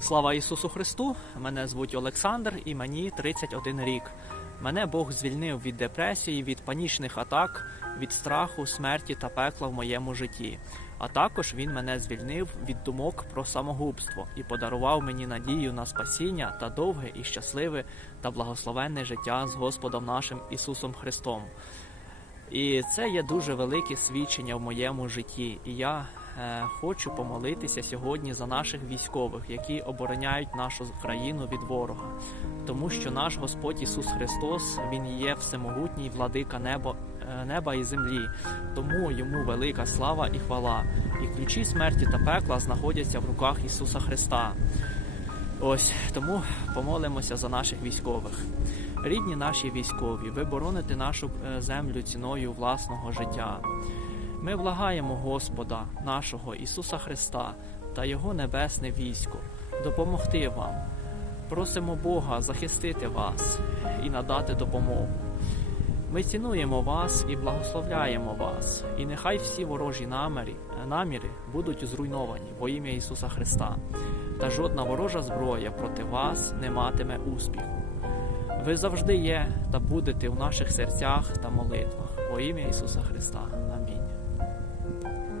Слава Ісусу Христу! Мене звуть Олександр і мені 31 рік. Мене Бог звільнив від депресії, від панічних атак, від страху, смерті та пекла в моєму житті. А також він мене звільнив від думок про самогубство і подарував мені надію на спасіння та довге і щасливе та благословенне життя з Господом нашим Ісусом Христом. І це є дуже велике свідчення в моєму житті. І я хочу помолитися сьогодні за наших військових, які обороняють нашу країну від ворога, тому що наш Господь Ісус Христос Він є всемогутній владика неба, е, неба і землі, тому йому велика слава і хвала. І ключі смерті та пекла знаходяться в руках Ісуса Христа. Ось тому помолимося за наших військових. Рідні наші військові, ви бороните нашу е, землю ціною власного життя. Ми благаємо Господа, нашого Ісуса Христа та Його небесне військо, допомогти вам. Просимо Бога захистити вас і надати допомогу. Ми цінуємо вас і благословляємо вас, і нехай всі ворожі наміри, наміри будуть зруйновані во ім'я Ісуса Христа, та жодна ворожа зброя проти вас не матиме успіху. Ви завжди є та будете в наших серцях та молитвах. Во ім'я Ісуса Христа. Амінь. Thank you.